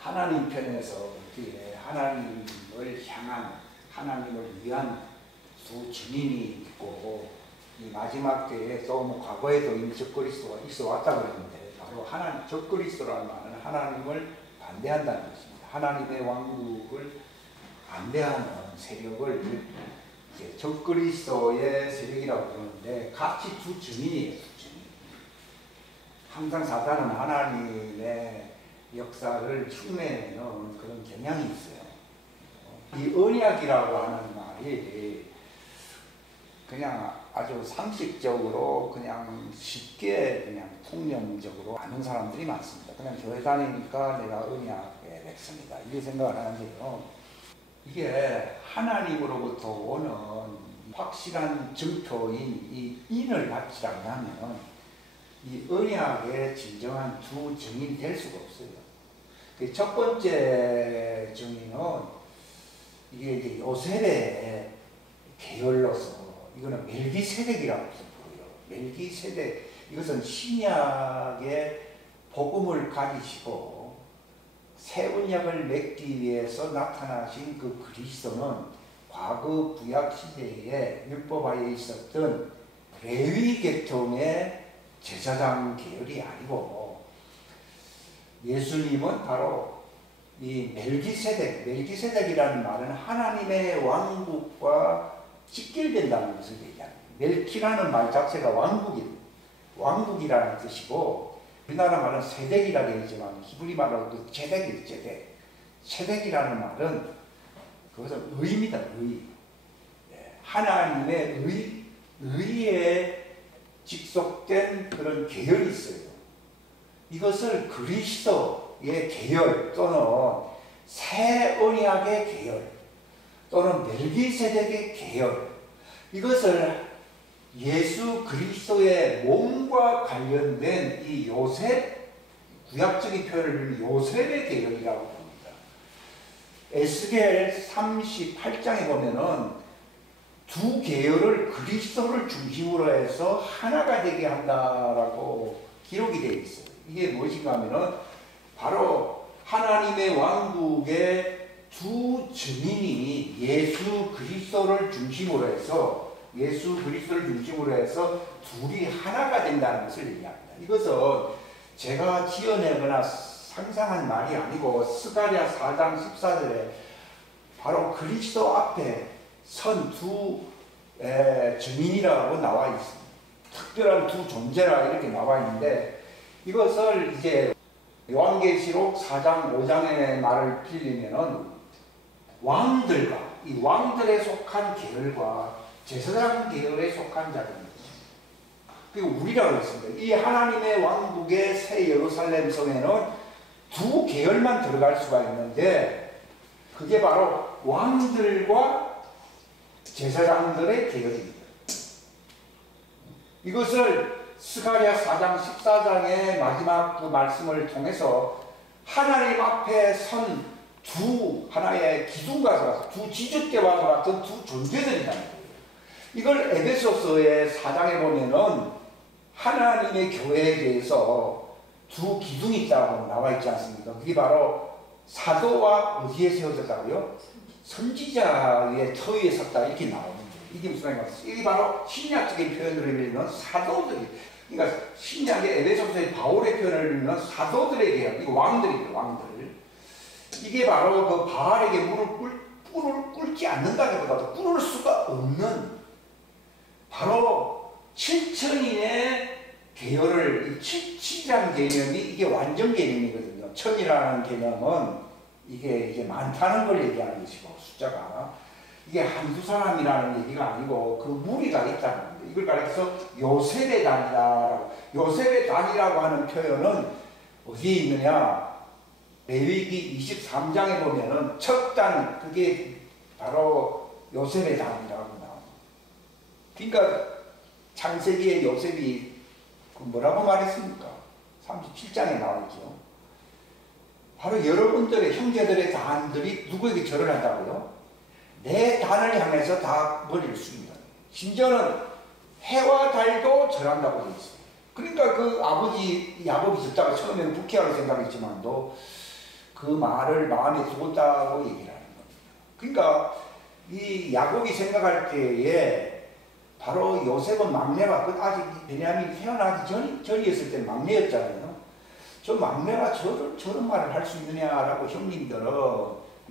하나님 편에서 어떻게 하나님을 향한, 하나님을 위한 두 증인이 있고, 이 마지막 때에 또 뭐 과거에도 이미 적그리스도가 있어 왔다 그러는데, 바로 하나님, 적그리스도라는 말은 하나님을 반대한다는 것입니다. 하나님의 왕국을 반대하는 세력을 이제 적그리스도의 세력이라고 부르는데, 같이 두 증인이에요. 두 증인. 항상 사단은 하나님의 역사를 흉내내는 그런 경향이 있어요. 이 언약이라고 하는 말이 그냥 아주 상식적으로 그냥 쉽게 그냥 통념적으로 아는 사람들이 많습니다. 그냥 교회 다니니까 내가 언약의 백성이다 이렇게 생각을 하는데요. 이게 하나님으로부터 오는 확실한 증표인 이 인을 받지 않으면 이 언약의 진정한 두 증인이 될 수가 없어요. 첫 번째 증인은 이게 이제 요셉의 계열로서, 이거는 멜기세덱이라고 부르요. 멜기세덱, 이것은 신약의 복음을 가지시고 새 언약을 맺기 위해서 나타나신 그 그리스도는 과거 구약 시대에 율법하에 있었던 레위 계통의 제사장 계열이 아니고, 예수님은 바로 이 멜기세덱이라는 말은 하나님의 왕국과 직결된다는 것을 얘기합니다. 멜키라는 말 자체가 왕국이라는 뜻이고, 우리나라 말은 세덱이라 되어 있지만 히브리 말로 제덱이에요. 제덱이라는 말은 그것은 의입니다. 의. 하나님의 의에 직속된 그런 계열이 있어요. 이것을 그리스도의 계열 또는 새 언약의 계열 또는 멜기세덱의 계열, 이것을 예수 그리스도의 몸과 관련된 이 요셉, 구약적인 표현을 요셉의 계열이라고 부릅니다. 에스겔 38장에 보면은 두 계열을 그리스도를 중심으로 해서 하나가 되게 한다라고 기록이 되어 있어요. 이게 무엇인가 하면은 바로 하나님의 왕국의 두 증인이 예수 그리스도를 중심으로 해서 둘이 하나가 된다는 것을 얘기합니다. 이것은 제가 지어내거나 상상한 말이 아니고 스가랴 4장 14절에 바로 그리스도 앞에 선 두 증인이라고 나와 있습니다. 특별한 두 존재라 이렇게 나와 있는데, 이것을 이제 요한계시록 4장 5장의 말을 빌리면은 왕들과, 이 왕들에 속한 계열과 제사장 계열에 속한 자들입니다. 그리고 우리라고 했습니다. 이 하나님의 왕국의 새 예루살렘 성에는 두 계열만 들어갈 수가 있는데, 그게 바로 왕들과 제사장들의 계열입니다. 이것을 스가랴 4장 14장의 마지막 그 말씀을 통해서 하나님 앞에 선 두 하나의 기둥과 같은, 두 지주대와 같은 두 존재들이라는 거예요. 이걸 에베소서의 4장에 보면은 하나님의 교회에 대해서 두 기둥이 있다고 나와 있지 않습니까? 그게 바로 사도와 어디에 세워졌다고요? 선지자의 터 위에 섰다 이렇게 나오는데, 이게 무슨 말인가? 이게 바로 신약적인 표현으로 빌리면 사도들이, 그러니까 신약의 에베소서의 바울의 표현을 빌리면 사도들에 대한, 이거 왕들입니다. 왕들. 이게 바로 그 바알에게 뿔을 꿇지 않는다기보다도 꿇을 수가 없는, 바로 7천인의 계열을, 7이라는 개념이 이게 완전 개념이거든요. 천이라는 개념은 이게 이제 많다는 걸 얘기하는 것이고, 숫자가 이게 한두 사람이라는 얘기가 아니고 그 무리가 있다는 겁니다. 이걸 가리켜서 요셉의 단이라고, 요셉의 단이라고 하는 표현은 어디에 있느냐? 레위기 23장에 보면은 첫 단, 그게 바로 요셉의 단이라고 나옵니다. 그러니까 창세기에 요셉이 뭐라고 말했습니까? 37장에 나와있죠. 바로 여러분들의 형제들의 단들이 누구에게 절을 한다고요? 내 단을 향해서 다 머리를 숙인다. 심지어는 해와 달도 절한다고 되어 있어요. 그러니까 그 야곱이 졌다가 처음에는 부캐하러 생각했지만도 그 말을 마음에 두었다고 얘기를 하는 겁니다. 그러니까 이 야곱이 생각할 때에 바로 요셉은 막내가 아직 베냐민이 태어나기 전이었을 때 막내였잖아요. 저 막내가 저런 말을 할 수 있느냐라고 형님들은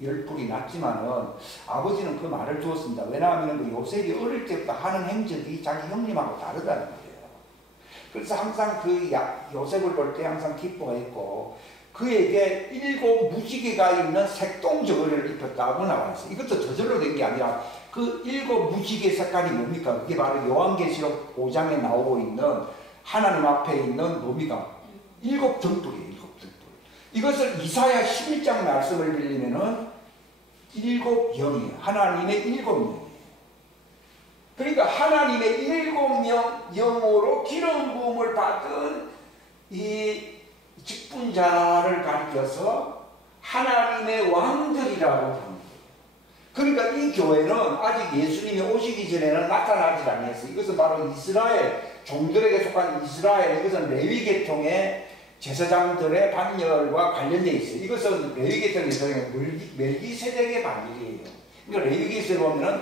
열불이 났지만은 아버지는 그 말을 두었습니다. 왜냐하면 그 요셉이 어릴 때부터 하는 행적이 자기 형님하고 다르다는 거예요. 그래서 항상 그 요셉을 볼 때 항상 기뻐했고 그에게 7 무지개가 있는 색동저고리를 입혔다고 나와 있어요. 이것도 저절로 된 게 아니라 그 7 무지개 색깔이 뭡니까? 그게 바로 요한계시록 5장에 나오고 있는 하나님 앞에 있는 뭡니까? 7 등불이에요. 7 등불. 이것을 이사야 11장 말씀을 빌리면은 7 영이에요. 하나님의 7 영이에요. 그러니까 하나님의 7 영으로 기름 부음을 받은 이 직분자를 가리켜서 하나님의 왕들이라고 하는 거예요. 그러니까 이 교회는 아직 예수님이 오시기 전에는 나타나지 않았어요. 이것은 바로 이스라엘 종들에게 속한 이스라엘, 이것은 레위 계통의 제사장들의 반열과 관련되어 있어요. 이것은 레위 계통의 제사장의 멜기세덱의 반열이에요. 그러니까 레위기서에 보면은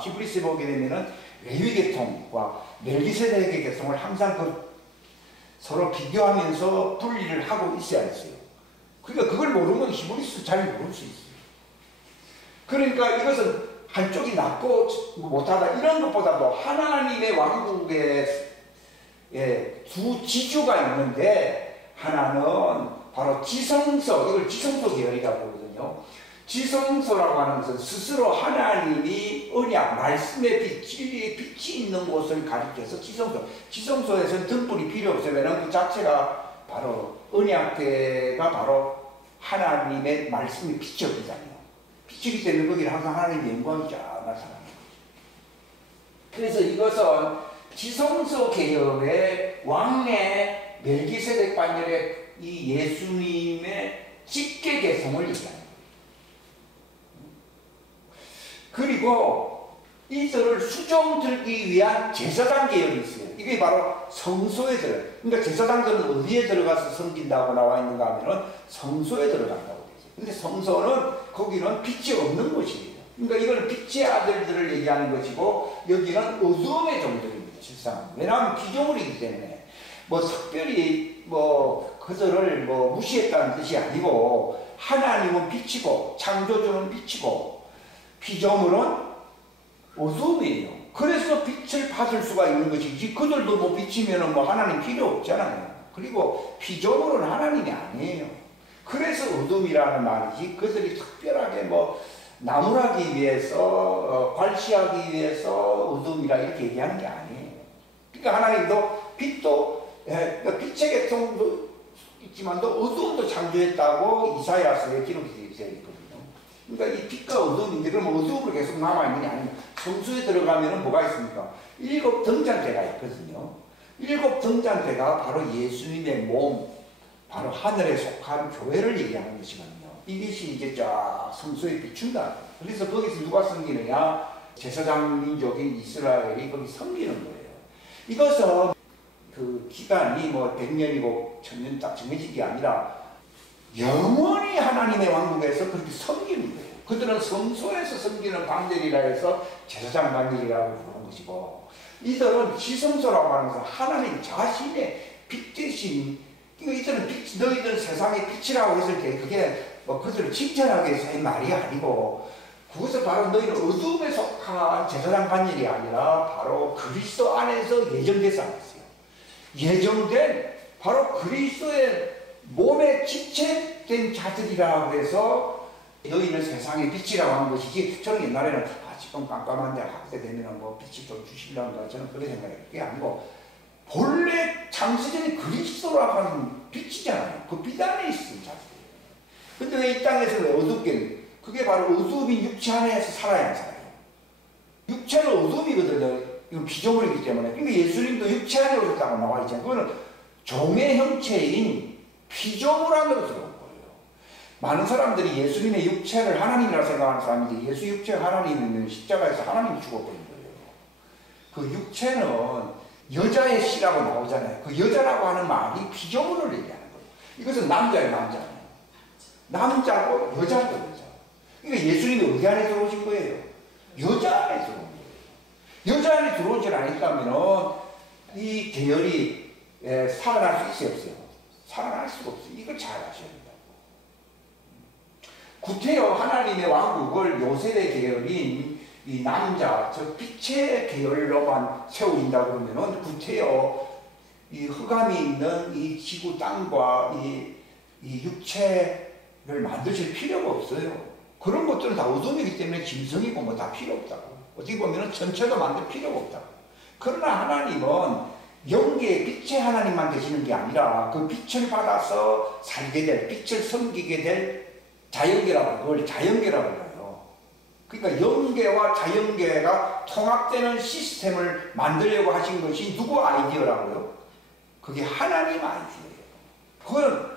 히브리서에 보게 되면은 레위 계통과 멜기세덱의 계통을 항상 서로 비교하면서 분리를 하고 있어야 했어요. 그러니까 그걸 모르면 히브리서 잘 모를 수 있어요. 그러니까 이것은 한쪽이 낫고 못하다 이런 것보다도 하나님의 왕국의 두 지주가 있는데 하나는 바로 지성소, 이걸 지성소 계열이라고 그러거든요. 지성소라고 하는 것은 스스로 하나님이 언약, 말씀의 빛, 진리의 빛이 있는 곳을 가리켜서 지성소. 지성소에서는 등불이 필요 없어요. 왜냐하면 그 자체가 바로 언약궤가 바로 하나님의 말씀의 빛이었잖아요. 빛이기 때문에 거기는 항상 하나님의 영광이 쫙 나타나는 거죠. 그래서 이것은 지성소 계열의 왕의 멜기세덱 반열의 이 예수님의 직계 개성을 얘기합니다. 그리고 이들을 수종 들기 위한 제사장 계열이 있어요. 이게 바로 성소에 들어요. 그러니까 제사장들은 어디에 들어가서 섬긴다고 나와 있는가 하면은 성소에 들어간다고 되죠. 근데 성소는 거기는 빛이 없는 곳이에요. 그러니까 이건 빛의 아들들을 얘기하는 것이고 여기는 어두움의 종들입니다. 실상. 왜냐하면 피조물이기 때문에 특별히 그들을 무시했다는 뜻이 아니고 하나님은 빛이고 창조주는 빛이고 피조물은 어둠이에요. 그래서 빛을 받을 수가 있는 것이지 그들도 비치면은 하나님 필요 없잖아요. 그리고 피조물은 하나님이 아니에요. 그래서 어둠이라는 말이지 그들이 특별하게 나무라기 위해서 관시하기 위해서 어둠이라 이렇게 얘기하는 게 아니에요. 그러니까 하나님도 빛도 빛의 계통도 있지만도 어둠도 창조했다고 이사야서에 기록이 되어 있거든요. 그러니까 이 빛과 어둠인데 그럼 어둠으로 계속 남아있느냐 아니면 성소에 들어가면 뭐가 있습니까? 7 등잔대가 있거든요. 7 등잔대가 바로 예수님의 몸, 바로 하늘에 속한 교회를 얘기하는 것이거든요. 이것이 이제 쫙 성소에 비춘다. 그래서 거기서 누가 섬기느냐? 제사장 민족인 이스라엘이 거기 섬기는 거예요. 이것은 그 기간이 100년이고 1000년 딱 정해진 게 아니라 영원히 하나님의 왕국에서 그렇게 섬기는 거예요. 그들은 성소에서 섬기는 반열이라 해서 제사장 반열이라고 부르는 것이고 이들은 지성소라고 하는 것은 하나님 자신의 빛 대신 이들은 너희들 세상의 빛이라고 했을 때 그게 그들을 칭찬하기 위해서 한 말이 아니고 그것은 바로 너희는 어둠에 속한 제사장 반열이 아니라 바로 그리스도 안에서 예정돼서 하셨어요. 예정된 바로 그리스도의 몸에 지체된 자들이라고 해서 너희는 세상의 빛이라고 하는 것이지 저는 옛날에는 지금 깜깜한데 학대 되면 빛이 좀 주시려는가 저는 그렇게 생각해요. 그게 아니고 본래 창세전이 그리스도라고 하는 빛이잖아요. 그 빛 안에 있는 자들이에요. 근데 왜 이 땅에서 왜 어둡게 그게 바로 어둠이 육체 안에서 살아야 하는 사람이에요. 육체는 어둠이거든요. 이건 피조물이기 때문에. 그러니까 예수님도 육체 안에 오셨다고 나와 있잖아요. 그거는 종의 형체인 피조물 안으로 들어온 거예요. 많은 사람들이 예수님의 육체를 하나님이라고 생각하는 사람인데 예수 육체가 하나님이면 십자가에서 하나님이 죽어버린 거예요. 그 육체는 여자의 씨라고 나오잖아요. 그 여자라고 하는 말이 피조물을 얘기하는 거예요. 이것은 남자예요, 남자. 남자고 여자고 여자. 그러니까 예수님이 어디 안에 들어오신 거예요? 여자 안에 들어온 거예요. 여자 안에 들어오질 않았다면 이 계열이 살아날 수 있어요, 없어요? 살아날 수가 없어요. 이걸 잘 아셔야 된다고. 구태여 하나님의 왕국을 요셉의 계열인 이 남자, 저 빛의 계열로만 세우신다 그러면은 구태여 이 흑암이 있는 이 지구 땅과 이 육체를 만드실 필요가 없어요. 그런 것들은 다 어둠이기 때문에 짐승이고 뭐 다 필요 없다고. 어떻게 보면은 전체도 만들 필요가 없다고. 그러나 하나님은 영계의 빛의 하나님만 되시는 게 아니라 그 빛을 받아서 살게 될, 빛을 섬기게 될 자연계라고, 그걸 자연계라고 해요. 그러니까 영계와 자연계가 통합되는 시스템을 만들려고 하신 것이 누구 아이디어라고요? 그게 하나님 아이디어예요. 그건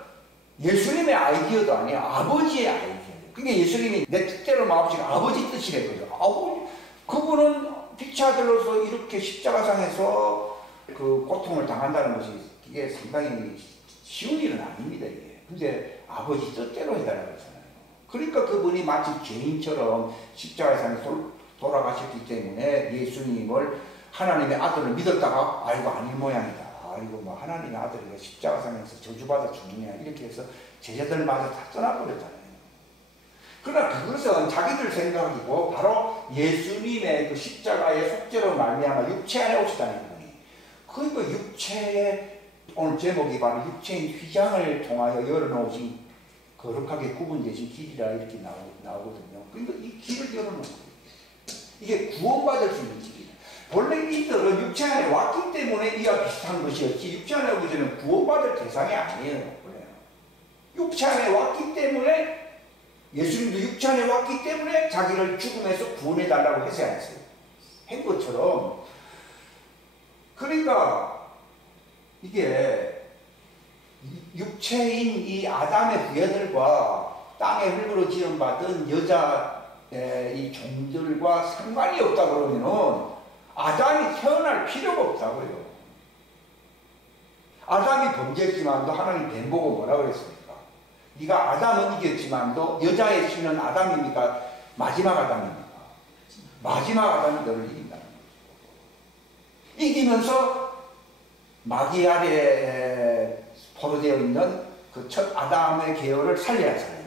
예수님의 아이디어도 아니에요. 아버지의 아이디어예요. 그러니까 예수님이 내 뜻대로 마옵시고 아버지 뜻이래 거죠. 아버지, 그분은 빛의 아들로서 이렇게 십자가상에서 그 고통을 당한다는 것이 이게 상당히 쉬운 일은 아닙니다, 이게. 근데 아버지 뜻대로 해달라고 했잖아요. 그러니까 그분이 마치 죄인처럼 십자가상에서 돌아가셨기 때문에 예수님을 하나님의 아들을 믿었다가 아이고 아닐 모양이다. 아이고 뭐 하나님의 아들이 십자가상에서 저주받아 죽느냐 이렇게 해서 제자들마저 다 떠나버렸잖아요. 그러나 그것은 자기들 생각이고 바로 예수님의 그 십자가의 속죄로 말미암아 육체 안에 오시다는 거니. 그러니까 육체의 오늘 제목이 바로 육체인 휘장을 통하여 열어놓으신 거룩하게 구분되신 길이라 이렇게 나오거든요. 그러니까 이 길을 열어놓은 거예요. 이게 구원받을 수 있는 길이에요. 원래 이들은 육체 안에 왔기 때문에 이와 비슷한 것이었지 육체 안에 오기 전에 구원받을 대상이 아니에요. 원래. 육체 안에 왔기 때문에 예수님도 육체 안에 왔기 때문에 자기를 죽음에서 구원해달라고 했어야 했어요. 한 것처럼. 그러니까 이게 육체인 이 아담의 후예들과 땅의 흙으로 지음받은 여자의 이 종들과 상관이 없다 그러면은 아담이 태어날 필요가 없다고요. 아담이 범죄했지만도 하나님 뱀 보고 뭐라고 그랬습니까? 네가 아담은 이겼지만도 여자의 신은 아담입니까? 마지막 아담입니까? 마지막 아담이 너를 이긴다는 거죠. 이기면서 마귀 아래에 포로되어 있는 그 첫 아담의 계열을 살려야 하잖아요.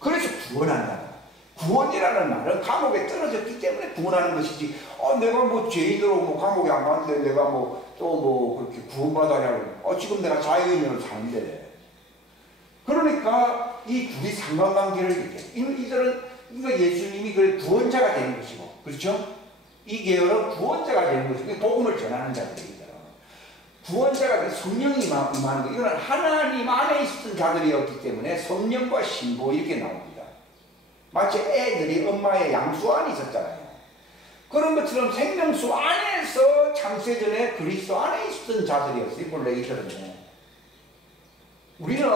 그래서 구원한다는 거예요. 구원이라는 말은 감옥에 떨어졌기 때문에 구원하는 것이지, 내가 뭐 죄인으로 뭐 감옥에 안 갔는데 내가 뭐 또 뭐 그렇게 구원받아냐고. 지금 내가 자유인으로 사는데. 그러니까 이 둘이 상관관계를 얘기해요. 이들은, 그러니까 예수님이 그 구원자가 되는 것이고, 그렇죠? 이 계열은 구원자가 되는 것이고, 복음을 전하는 자들이잖아. 구원자가 성령이 임하는 거, 이거는 하나님 안에 있었던 자들이었기 때문에 성령과 신보 이렇게 나옵니다. 마치 애들이 엄마의 양수 안에 있었잖아요. 그런 것처럼 생명수 안에서 창세전에 그리스도 안에 있었던 자들이었어요. 본래 이들은. 우리는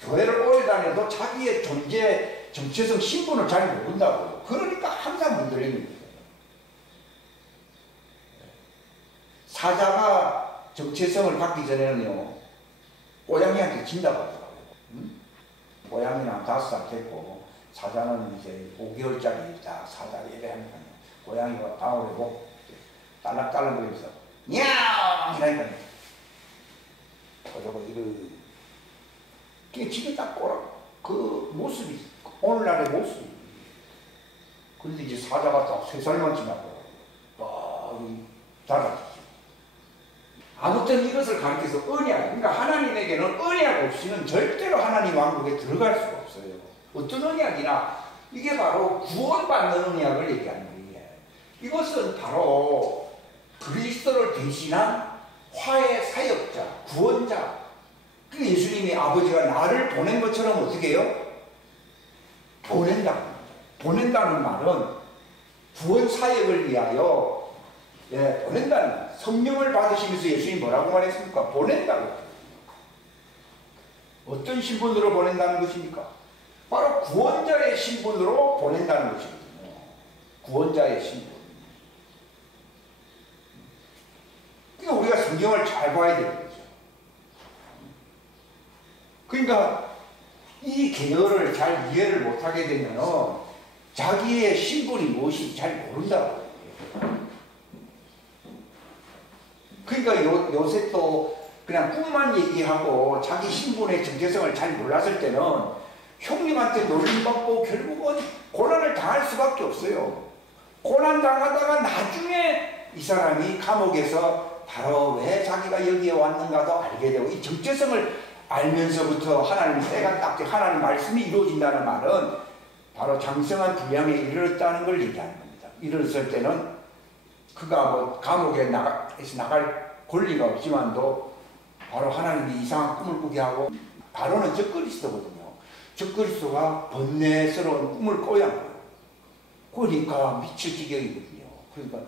교회를 오래 다녀도 자기의 존재, 정체성, 신분을 잘 모른다고. 그러니까 항상 흔들리는 거예요. 사자가 정체성을 갖기 전에는요, 고양이한테 진다고 하더라고요. 고양이는 5살 됐고, 사자는 이제 5개월짜리 딱 사자 예배하니까요. 고양이가 방울에 목 딸랑딸랑 거리면서, 냐옹! 이러니까요. 저거, 그게 집에 딱 꼬라, 그 모습이, 오늘날의 모습이. 그런데 이제 사자가 딱 3살만 지나고, 자라지죠. 아무튼 이것을 가르쳐서 언약, 그러니까 하나님에게는 언약 없이는 절대로 하나님 왕국에 들어갈 수가 없어요. 어떤 언약이나, 이게 바로 구원받는 언약을 얘기하는 거예요. 이것은 바로 그리스도를 대신한 화해 사역자, 구원자. 그 예수님이 아버지가 나를 보낸 것처럼 어떻게 해요? 보낸다고. 보낸다는 말은 구원 사역을 위하여 보낸다는 거예요. 성령을 받으시면서 예수님이 뭐라고 말했습니까? 보낸다고. 어떤 신분으로 보낸다는 것입니까? 바로 구원자의 신분으로 보낸다는 것이거든요. 구원자의 신분. 그러니까 우리가 성경을 잘 봐야 되는 거죠. 그러니까 이 계열을 잘 이해를 못하게 되면 자기의 신분이 무엇인지 잘 모른다고. 그러니까 요새 또 그냥 꿈만 얘기하고 자기 신분의 정체성을 잘 몰랐을 때는 형님한테 놀림받고 결국은 고난을 당할 수밖에 없어요. 고난 당하다가 나중에 이 사람이 감옥에서 바로 왜 자기가 여기에 왔는가도 알게 되고, 이 정체성을 알면서부터 하나님 때가 딱 하나님 말씀이 이루어진다는 말은 바로 장성한 분량에 이르렀다는 걸 얘기하는 겁니다. 이르렀을 때는 그가 뭐 감옥에 나갈 권리가 없지만도 바로 하나님이 이상한 꿈을 꾸게 하고, 바로는 적그리스도거든요. 적그리스도가 번뇌스러운 꿈을 꿔야 해요. 그러니까 미칠 지경이거든요. 그러니까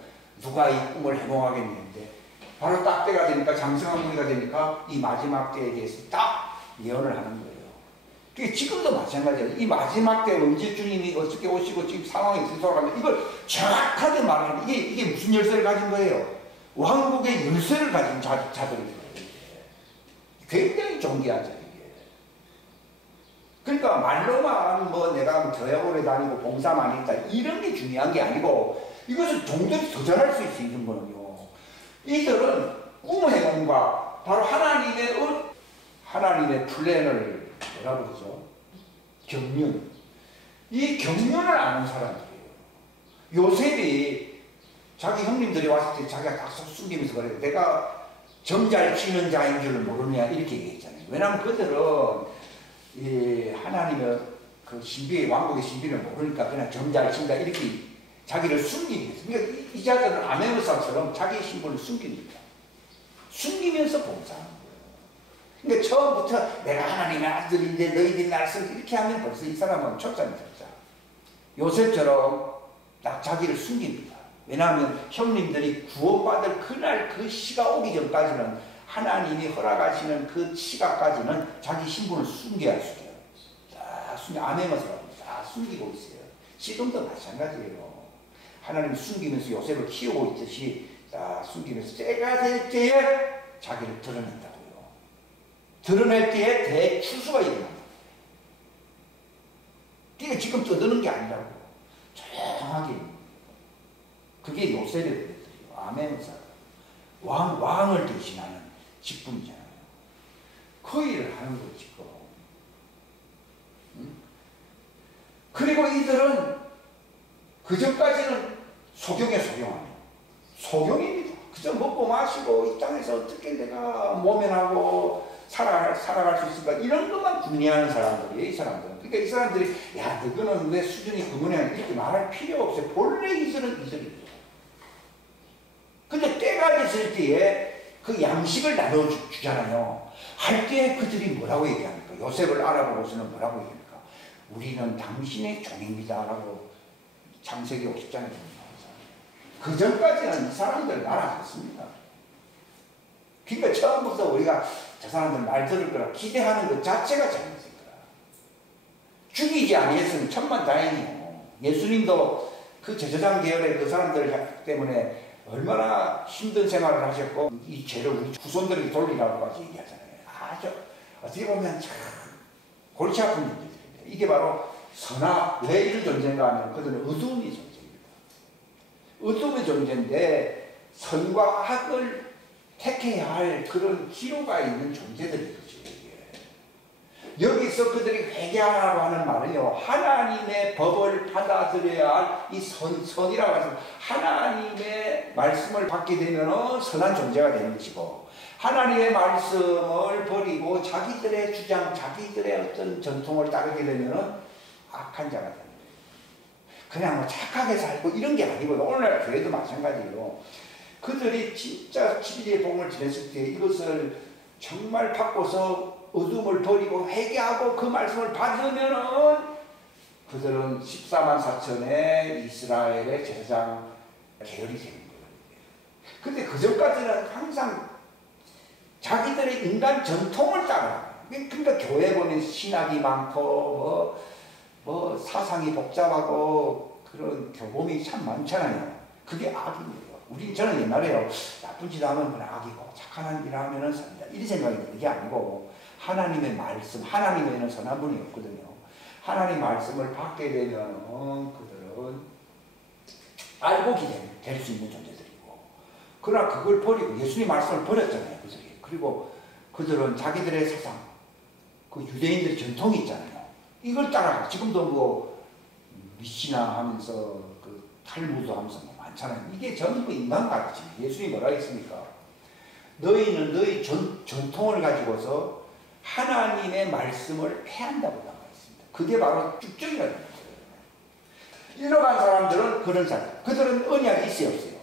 누가 이 꿈을 해몽하겠는데, 바로 딱 때가 되니까, 장성한 무리가 되니까 이 마지막 때에 대해서 딱 예언을 하는 거예요. 그게 지금도 마찬가지예요. 이 마지막 때 언제 주님이 어떻게 오시고 지금 상황이 어떻게 돌아가면 이걸 정확하게 말하는, 이게 무슨 열쇠를 가진 거예요? 왕국의 열쇠를 가진 자들이에요. 굉장히 존귀하죠, 이게. 그러니까 말로만 뭐 내가 교회 오래 다니고 봉사 많이 했다, 이런 게 중요한 게 아니고, 이것을 종들이 더 잘할 수 있어요, 이런 거는요. 이들은 꿈해몽과 바로 하나님의 플랜을 뭐라고 그러죠? 경륜. 이 경륜을 아는 사람들이에요. 요셉이 자기 형님들이 왔을 때 자기가 딱 숨기면서 그래요. 내가 점 잘 치는 자인 줄 모르냐, 이렇게 얘기했잖아요. 왜냐하면 그들은 이 하나님의 그 신비, 왕국의 신비를 모르니까 그냥 점 잘 친다, 이렇게 자기를 숨기기 위해서. 그러니까 이 자들은 아메노사처럼 자기 신분을 숨깁니다. 숨기면서 봉사하는 거예요. 그러니까 처음부터 내가 하나님의 아들인데 너희들이 나를 숨기, 이렇게 하면 벌써 이 사람은 촉잠이 들자. 요셉처럼 딱 자기를 숨깁니다. 왜냐하면 형님들이 구원받을 그날 그 시가 오기 전까지는, 하나님이 허락하시는 그 시간까지는 자기 신분을 숨겨야 숨겨요. 다 아메노사라고 다 숨기고 있어요. 지금도 마찬가지예요. 하나님이 숨기면서 요셉을 키우고 있듯이 다 숨기면서 때가 될 때에 자기를 드러낸다고요. 드러낼 때에 대추수가 일어납니다. 그러니까 지금 떠드는 게 아니라고. 조용하게. 그게 요셉의 그릇들이에요. 아멘사가. 왕을 대신하는 직분이잖아요. 그 일을 하는 거예요, 지금. 그리고 이들은 그 전까지는 소경에 소경하네요. 소경입니다. 그저 먹고 마시고 이 땅에서 어떻게 내가 모면하고 살아갈 수 있을까, 이런 것만 궁리하는 사람들이에요, 이 사람들은. 그러니까 이 사람들이 야, 너는 왜 수준이 그거냐, 이렇게 말할 필요 없어요. 본래 이들이에요. 근데 때가 됐을 때에 그 양식을 나눠주잖아요. 할 때 그들이 뭐라고 얘기합니까? 요셉을 알아보고서는 뭐라고 얘기합니까? 우리는 당신의 종입니다 라고 창세기 50장에 보면 그 전까지는 이 사람들 말 안 했습니다. 그러니까 처음부터 우리가 저 사람들 말 들을 거라 기대하는 것 자체가 잘못된 거야. 죽이지 아니했으면 천만다행이에요. 예수님도 그 제사장 계열의 그 사람들 때문에 얼마나 힘든 생활을 하셨고, 이 죄를 우리 후손들에게 돌리라고까지 얘기하잖아요. 아주 어떻게 보면 참 골치 아픈 문제들입니다. 이게 바로 왜 이런 존재인가 하면 그들은 어두움의 존재입니다. 어두움의 존재인데 선과 악을 택해야 할 그런 기로가 있는 존재들인 거죠. 여기서 그들이 회개하라고 하는 말은요, 하나님의 법을 받아들여야 할 이 선이라고 해서, 하나님의 말씀을 받게 되면 선한 존재가 되는 것이고, 하나님의 말씀을 버리고 자기들의 주장, 자기들의 어떤 전통을 따르게 되면 악한 자가 되는 거예요. 그냥 뭐 착하게 살고 이런 게 아니고요. 오늘날 교회도 마찬가지로 그들이 진짜 진리의 복음을 지냈을 때 이것을 정말 바꿔서 어둠을 버리고 회개하고 그 말씀을 받으면은 그들은 14만 4천의 이스라엘의 제사장 계열이 되는 거예요. 근데 그 전까지는 항상 자기들의 인간 전통을 따라. 그러니까 교회 보면 신학이 많고 뭐 사상이 복잡하고 그런 교범이 참 많잖아요. 그게 악입니다. 저는 옛날에요, 나쁜 짓 하면 그냥 악이고 착한 일 하면은 선이다, 이 생각이 드는 게 아니고, 하나님의 말씀, 하나님에는 선한 분이 없거든요. 하나님 말씀을 받게 되면 그들은 알곡이 될 수 있는 존재들이고, 그러나 그걸 버리고 예수님 말씀을 버렸잖아요. 그들이. 그리고 그들은 자기들의 사상, 그 유대인들의 전통이 있잖아요. 이걸 따라가. 지금도 뭐 미시나 하면서 그 탈무드 하면서 뭐 많잖아요. 이게 전부 인간같이. 예수님이 뭐라 했습니까? 너희는 너희 전통을 가지고서 하나님의 말씀을 패한다고 나와있습니다. 그게 바로 쭉정이라는 거예요. 이러한 사람들은 그런 사람. 그들은 언약이 있어요, 없어요?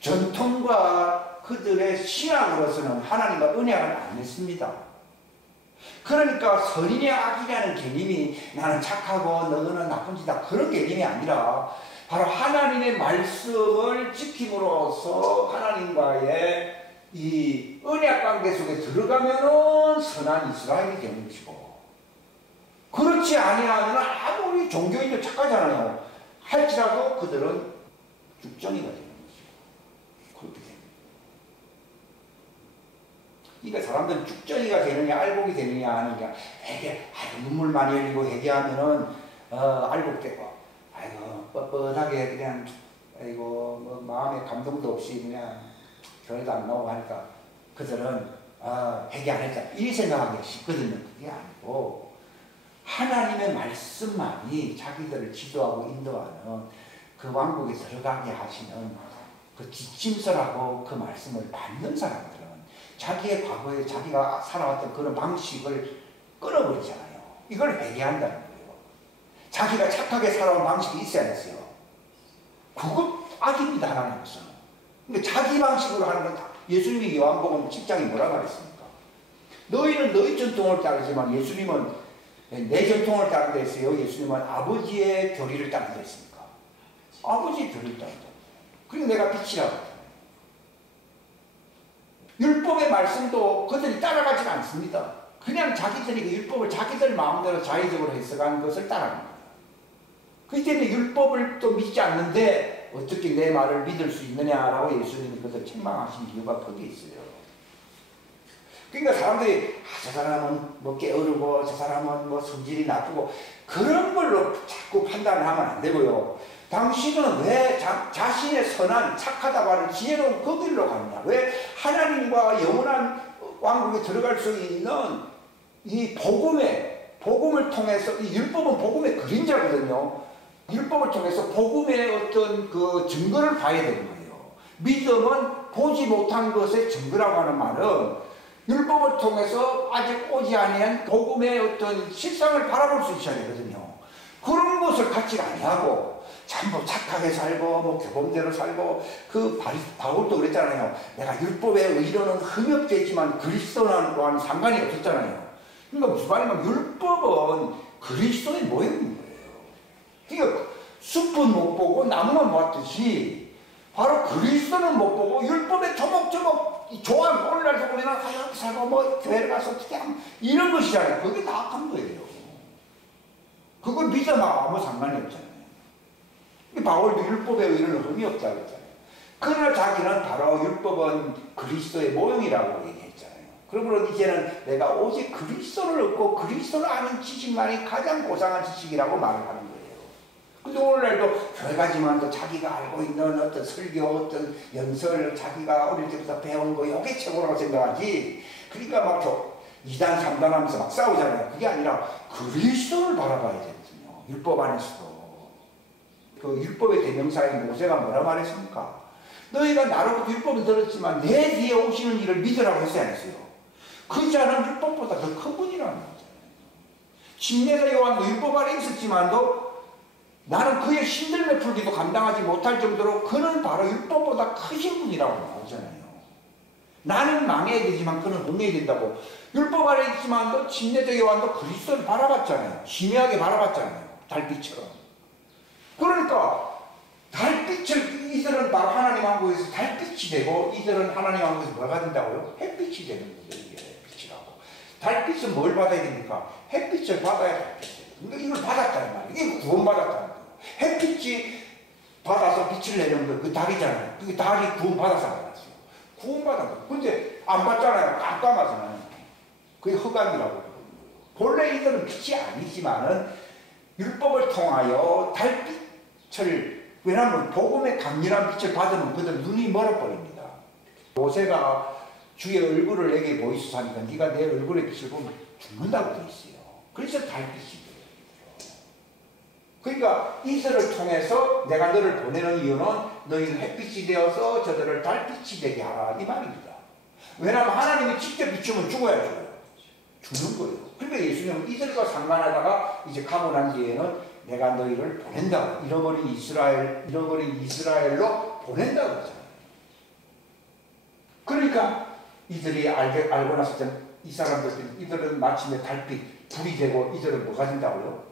전통과 그들의 신앙으로서는 하나님과 언약을 안 했습니다. 그러니까 선인의 악이라는 개념이 나는 착하고 너는 나쁜 짓이다, 그런 개념이 아니라 바로 하나님의 말씀을 지킴으로써 하나님과의 이 언약 관계 속에 들어가면은 선한 이스라엘이 되는 것이고, 그렇지 아니하면 아무리 종교인도 착하잖아요. 할지라도 그들은 죽정이가 되는 것이고, 그렇게 됩니다. 그러니까 사람들은 죽정이가 되느냐 알곡이 되느냐 하는 게, 되게 눈물 많이 흘리고 회개하면은 알곡되고, 아이고 뻣뻣하게 그냥 아이고 뭐 마음에 감동도 없이 그냥 교회도 안 나오고 하니까 그들은 회개 안 했다, 이 생각하기 쉽거든요. 그게 아니고 하나님의 말씀만이 자기들을 지도하고 인도하는, 그 왕국에 들어가게 하시는 그 지침서라고 그 말씀을 받는 사람들은 자기의 과거에 자기가 살아왔던 그런 방식을 끊어버리잖아요. 이걸 회개한다는 거예요. 자기가 착하게 살아온 방식이 있어야 했어요. 그거 악입니다, 하나님께서는. 그러니까 자기 방식으로 하는 건, 예수님이 요한복음 10장에 뭐라고 말했습니까? 너희는 너희 전통을 따르지만 예수님은 내 전통을 따른다 했어요. 예수님은 아버지의 교리를 따른다 했습니까? 아버지의 교리를 따른다. 그리고 내가 빛이라고. 율법의 말씀도 그들이 따라가지 않습니다. 그냥 자기들이 그 율법을 자기들 마음대로 자의적으로 해석한 것을 따라갑니다. 그렇기 때문에 율법을 또 믿지 않는데 어떻게 내 말을 믿을 수 있느냐라고 예수님이 그것을 책망하신 이유가 거기에 있어요. 그러니까 사람들이 저 사람은 뭐 게으르고 저 사람은 뭐 성질이 나쁘고 그런 걸로 자꾸 판단을 하면 안 되고요. 당신은 왜 자신의 선한 착하다고 하는 지혜로운 그 길로 가느냐? 왜 하나님과 영원한 왕국에 들어갈 수 있는 이 복음을 통해서, 이 율법은 복음의 그림자거든요. 율법을 통해서 복음의 어떤 그 증거를 봐야 되는 거예요. 믿음은 보지 못한 것의 증거라고 하는 말은 율법을 통해서 아직 오지 아니한 복음의 어떤 실상을 바라볼 수 있어야 되거든요. 그런 것을 같이 아니하고 전부 착하게 살고 뭐 교범대로 살고, 그 바울도 그랬잖아요. 내가 율법의 의로는 흠역되지만 그리스도와는 상관이 없었잖아요. 그러니까 무슨 말이냐면 율법은 그리스도의 모형인 거예요. 그러니까 숲은 못 보고 나무만 봤듯이 바로 그리스도는 못 보고 율법의 조목조목 조항 오늘날 보면 이렇게 살고 뭐 교회를 가서 어떻게 하면 이런 것이잖아요. 그게 다 악한 거예요. 그걸 믿어도 아무 상관이 없잖아요. 바울도 율법의 의로는 흠이 없다고 했잖아요. 그러나 자기는 바로 율법은 그리스도의 모형이라고 얘기했잖아요. 그러므로 이제는 내가 오직 그리스도를 얻고 그리스도를 아는 지식만이 가장 고상한 지식이라고 말을 하는 거예요. 근데 오늘날도 교회 가지만도 자기가 알고 있는 어떤 설교, 어떤 연설, 자기가 어릴 때부터 배운 거 이게 최고라고 생각하지. 그러니까 막 이단, 삼단 하면서 막 싸우잖아요. 그게 아니라 그리스도를 바라봐야 되거든요. 율법 안에서도. 그 율법의 대명사인 모세가 뭐라 말했습니까? 너희가 나로부터 율법을 들었지만 내 뒤에 오시는 이를 믿으라고 했어요, 안 했어요? 그 자는 율법보다 더 큰 분이라는 거잖아요. 침례자 요한도 율법 아래 있었지만도 나는 그의 신들매 풀기도 감당하지 못할 정도로 그는 바로 율법보다 크신 분이라고 나오잖아요. 나는 망해야 되지만 그는 흥해야 된다고. 율법 아래 있지만도 침례자 요한도 그리스도를 바라봤잖아요. 심하게 바라봤잖아요. 달빛처럼. 그러니까 달빛을, 이들은 바로 하나님 왕국에서 달빛이 되고 이들은 하나님 왕국에서 뭐가 된다고요? 햇빛이 되는 거죠. 이게 빛이라고. 달빛은 뭘 받아야 됩니까? 햇빛을 받아야 달빛이 돼요. 그러니까 이걸 받았다는 말이에요. 이게 구원받았다는 거예요. 햇빛이 받아서 빛을 내는 거, 그 달이잖아요. 그 달이 구원받아서 받았어요. 구원받은 거예요. 근데 안 받잖아요. 깜깜하잖아요. 그게 허감이라고 그러는 거예요. 본래 이들은 빛이 아니지만은 율법을 통하여 달빛을, 왜냐하면 복음의 강렬한 빛을 받으면 그들 눈이 멀어버립니다. 모세가 주의 얼굴을 내게 보이소서 하니까 네가 내 얼굴의 빛을 보면 죽는다고 되어 있어요. 그래서 달빛이 돼요. 그러니까 이들을 통해서 내가 너를 보내는 이유는 너희는 햇빛이 되어서 저들을 달빛이 되게 하라 이 말입니다. 왜냐하면 하나님이 직접 비추면 죽어야 죽어요. 죽는 거예요. 그러니까 예수님은 이들과 상관하다가 이제 가고 난 뒤에는 내가 너희를 보낸다. 잃어버린 이스라엘로 보낸다고 했잖아요. 그러니까 이들이 알고 났을 때 이 사람들, 이들은 마침내 달빛, 불이 되고 이들은 뭐가 된다고요?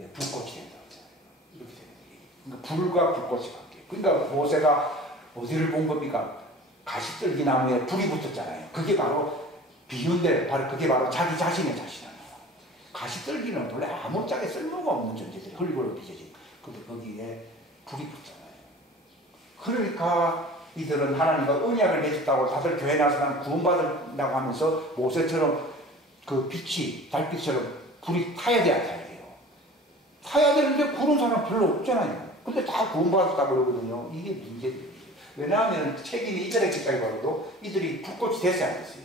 예, 불꽃이 된다고 했잖아요. 이렇게 되는 얘기. 그러니까 불과 불꽃이 바뀌어요. 그러니까 모세가 어디를 본 겁니까? 가시떨기 나무에 불이 붙었잖아요. 그게 바로 비유인데, 그게 바로 자기 자신의 자신이에요. 가시떨기는 원래 아무짝에 쓸모가 없는 존재들이 흙으로 빚어진. 근데 거기에 불이 붙잖아요. 그러니까 이들은 하나님과 언약을 맺었다고 다들 교회 나서 난 구원받는다고 하면서 모세처럼 그 빛이, 달빛처럼 불이 타야 돼요. 타야 되는데 구는 사람 별로 없잖아요. 근데 다 구원받았다고 그러거든요. 이게 문제예요. 왜냐하면 책임이 이들에게 가도 이들이 불꽃이 됐어야 안 됐어요.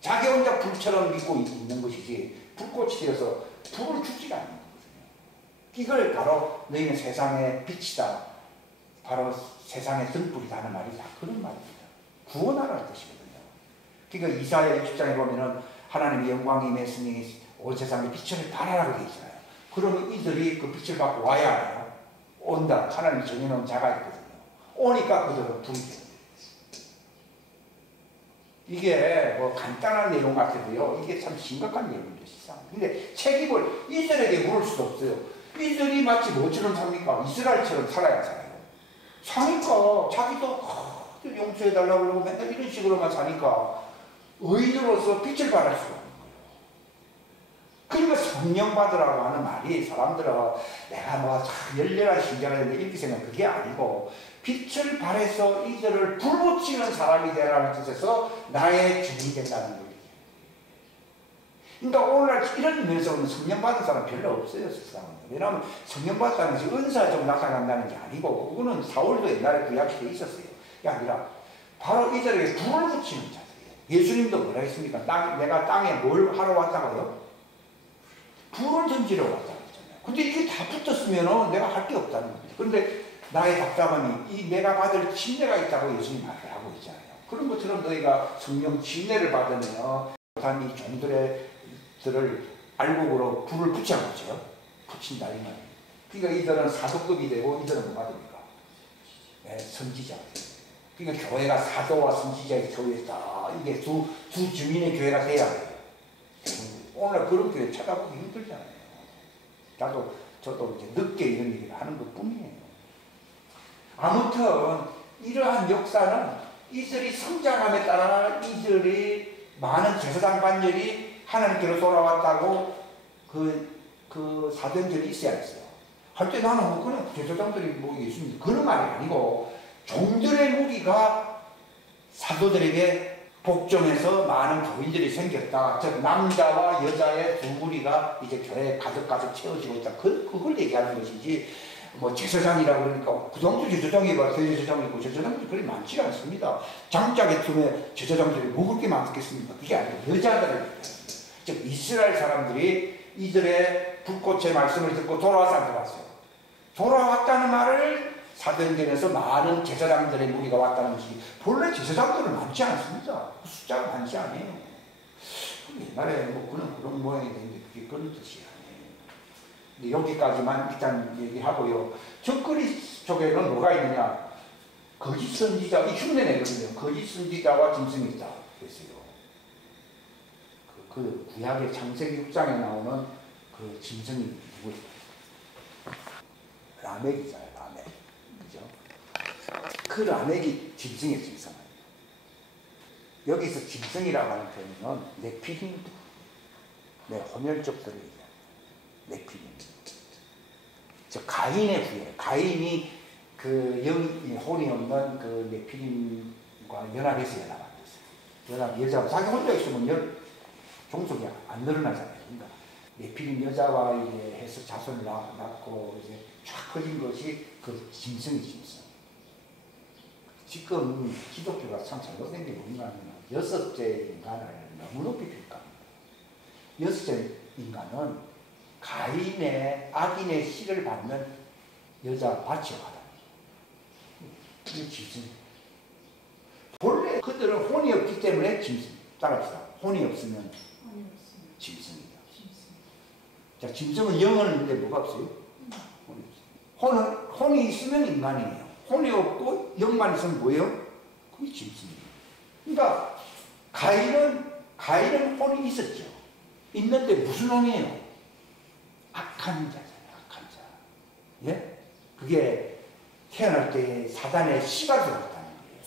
자기 혼자 불처럼 믿고 있는 것이지 불꽃이 되어서 불을 주지가 않는 거거든요. 이걸 바로 너희는 세상의 빛이다. 바로 세상의 등불이다 하는 말이 다 그런 말입니다. 구원하라는 뜻이거든요. 그러니까 이사야 60장에 보면은 하나님의 영광이 임했으니 온 세상에 빛을 발하라고 되어 있잖아요. 그러면 이들이 그 빛을 받고 와야 해요. 온다. 하나님이 정해놓은 자가 있거든요. 오니까 그들은 불이 됩니다. 이게 뭐 간단한 내용 같아도요. 이게 참 심각한 내용입니다. 근데 책임을 이들에게 물을 수도 없어요. 이들이 마치 뭐처럼 삽니까? 이스라엘처럼 살아야 살아요. 사니까 자기도 용서해달라고 그러고 맨날 이런 식으로만 사니까 의인으로서 빛을 발할 수가 없는 거예요. 그러니까 성령 받으라고 하는 말이 사람들은 내가 뭐 열렬한 신자가 되는데 이렇게 생각하면 그게 아니고 빛을 발해서 이들을 불붙이는 사람이 되라는 뜻에서 나의 주인이 된다는 거예요. 그러니까 오늘날 이런 면에서는 성령 받은 사람 별로 없어요, 세상에. 왜냐하면 성령 받았다는 것이 은사가 좀 나타난다는 게 아니고, 그거는 사울도 옛날에 구약시대에 있었어요. 그게 아니라, 바로 이들에게 불을 붙이는 자들이에요. 예수님도 뭐라 했습니까? 내가 땅에 뭘 하러 왔다고요? 불을 던지러 왔다고 했잖아요. 근데 이게 다 붙었으면 내가 할 게 없다는 겁니다. 그런데 나의 답답함이 이 내가 받을 침례가 있다고 예수님 말을 하고 있잖아요. 그런 것처럼 너희가 성령 침례를 받으면 이 종들을 알곡으로 불을 붙여보죠. 붙인다 이 말이에요. 그러니까 이들은 사도급이 되고 이들은 뭐가 됩니까? 네, 선지자가 돼요. 그러니까 교회가 사도와 선지자의 교회다. 이게 두 주민의 교회가 돼야 돼요. 오늘 그런 교회 찾아보기 힘들잖아요. 저도 이제 늦게 이런 얘기를 하는 것 뿐이에요. 아무튼 이러한 역사는 이들이 성장함에 따라 이들이 많은 제사장 반열이 하나님께로 돌아왔다고 그 사도행전이 있어야 했어요. 할 때 나는 뭐 그냥 제사장들이 뭐 예수님 그런 말이 아니고 종들의 무리가 사도들에게 복종해서 많은 교인들이 생겼다. 즉 남자와 여자의 두 무리가 이제 교회에 가득 채워지고 있다. 그걸 얘기하는 것이지 뭐 제사장이라고 그러니까 그 정도 제사장이고 대제사장이 있고 제사장들이 그리 많지 않습니다. 장짝의 틈에 제사장들이 뭐 그렇게 많겠습니까? 그게 아니고 여자들을 즉 이스라엘 사람들이 이들의 불꽃의 말씀을 듣고 돌아와서 안 돌아왔어요. 돌아왔다는 말을 사도행전에서 많은 제사장들의 무리가 왔다는 것이 본래 제사장들은 많지 않습니다. 그 숫자가 많지 않아요. 옛날에 뭐 그런 모양이 되는데 그게 그런 뜻이 아니에요. 여기까지만 일단 얘기하고요. 적그리 쪽에는 뭐가 있느냐? 거짓 선지자, 이 흉내 내거든요. 거짓 선지자와 짐승이 있다. 그랬어요. 그 구약의 창세기 6장에 나오는 그 짐승이 누구예요? 라멕이잖아요. 라멕. 그죠? 그 라멕이 짐승의 짐승이에요. 여기서 짐승이라고 하는 표현은 네피림, 혼혈족들을 얘기해요. 네피림. 즉 가인의 후예. 가인이 그 혼이 없는 그 네피림과 연합해서 연합한 거였어요. 여자가 자기 혼자 있으면 종속이 안 늘어나잖아요. 그러니까 네피림 여자와 이제 해서 자손을 낳고 이제 쫙 커진 것이 그 짐승이 짐승. 지금 기독교가 참 잘못된 게 뭔가 하면 여섯째 인간을 너무 높이 평가합니다. 여섯째 인간은 가인의 악인의 씨를 받는 여자 밭이 하다. 이게 짐승. 본래 그들은 혼이 없기 때문에 짐승. 따라합시다. 혼이 없으면 짐승이다. 자, 짐승은 영은 있는데 뭐가 없어요? 혼이 있으면 인간이에요. 혼이 없고 영만 있으면 뭐예요? 그게 짐승이에요. 그러니까 가인은 혼이 있었죠. 있는데 무슨 혼이에요? 악한 자잖아요. 악한 자. 예? 그게 태어날 때 사단의 씨가 들어갔다는 거예요.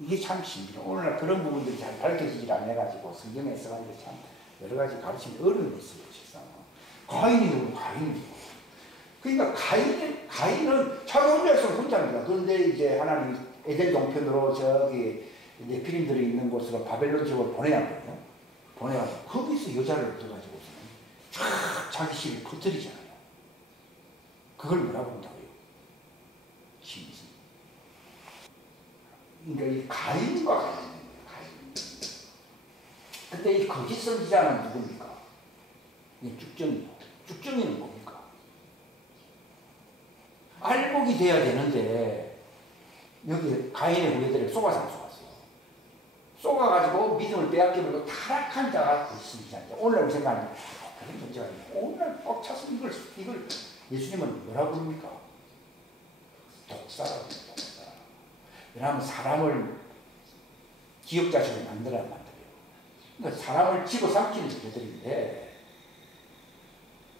이게 참 신기해요. 오늘날 그런 부분들이 잘 밝혀지질 않아가지고 성경에 써가지고 참 여러 가지 가르치는 어려움이 있어요. 실상. 가인이 누구? 가인이 누구? 그러니까 가인은 자기 혼자서 혼자입니다. 그런데 이제 하나님 에덴 동편으로 저기 네피림들이 있는 곳으로 바벨론 지역을 보내왔거든요. 보내가지고 거기서 여자를 얻어가지고서는 쫙 자기 씨를 퍼뜨리잖아요. 그걸 뭐라고 한다고요? 짐승. 그러니까 이 가인과 관련된 거예요. 가인. 근데 이 거짓 선지자는 누굽니까? 이 쭉정이요. 쭉정이는 뭡니까? 알복이 돼야 되는데 여기 가인의 후예들에게 속아서 안 속았어요. 속아가지고 믿음을 빼앗기고 타락한 자가 거짓 선지자인데 오늘 생각하면 그런 문제가 아니에요. 오늘 꽉 차서 이걸 예수님은 뭐라고 부릅니까? 독사라고 합니다. 독사. 왜냐하면 사람을 기업자식으로 만들어요. 그러니까 사람을 집어삼키는 자들인데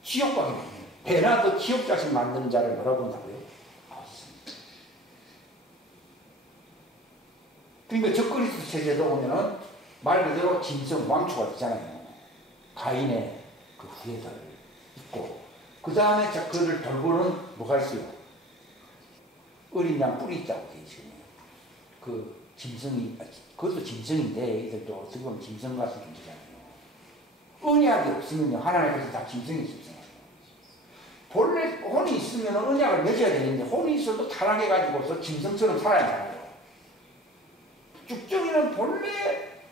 지옥과게 만드는 배나 더 기업자식 만드는 자를 뭐라고 한다고요? 그러니까 적그리스도 체제도 오면은 말 그대로 짐승 왕초가 있잖아요. 가인의 그 후예들 있고 그 다음에 그를 돌보는 뭐가 있어요? 어린 양 뿔이 있다고 되어 있어요. 그 짐승이 그것도 짐승인데 이들도 어떻게 보면 짐승 같은 존재잖아요. 언약이 없으면요 하나님께서 다 짐승이 있어요. 본래 혼이 있으면 언약을 맺어야 되는데 혼이 있어도 타락해가지고서 짐승처럼 살아야 하잖아요. 쭉정이는 본래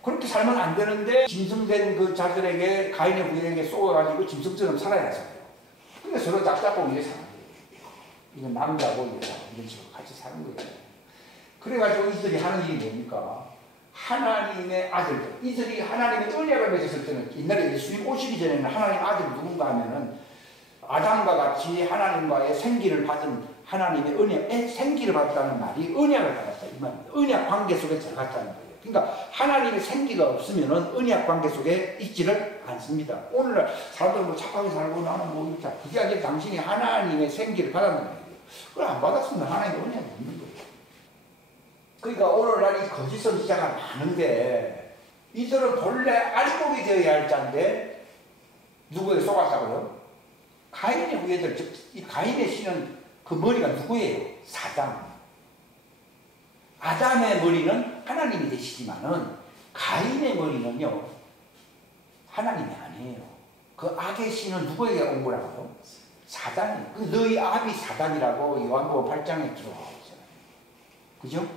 그렇게 살면 안 되는데 짐승된 그 자들에게 가인의 후예에게 쏘아가지고 짐승처럼 살아야 하잖아요. 근데 서로 짝짝고 위에 사는 거예요. 이건 남자고 여자고 이런 식으로 같이 사는 거예요. 그래가지고 이들이 하는 일이 뭡니까? 하나님의 아들들. 이들이 하나님의 언약을 맺었을 때는 옛날에 예수님 오시기 전에는 하나님 아들이 누군가 하면은 아담과 같이 하나님과의 생기를 받은 하나님의 언약에 생기를 받았다는 말이 언약을 받았다. 이 말입니다. 언약 관계 속에 들어갔다는 거예요. 그러니까 하나님의 생기가 없으면은 언약 관계 속에 있지를 않습니다. 오늘날 사람들은 뭐 착하게 살고 나는 뭐 이렇게 그게 아니라 당신이 하나님의 생기를 받았는 거예요. 그걸 안 받았으면 하나님의 언약이 없는 거예요. 그러니까 오늘날 이 거짓 선지자가 많은데 이들은 본래 알복이 되어야 할 자인데 누구에 속았다고요? 가인의 후예들, 즉 이 가인의 씨는 그 머리가 누구예요? 사단. 아담의 머리는 하나님이 되시지만은 가인의 머리는요 하나님이 아니에요. 그 악의 씨는 누구에게 온 거라고요? 사단이에요. 너희 아비 사단이라고 요한복음 8장에 들어가고 있잖아요. 그죠?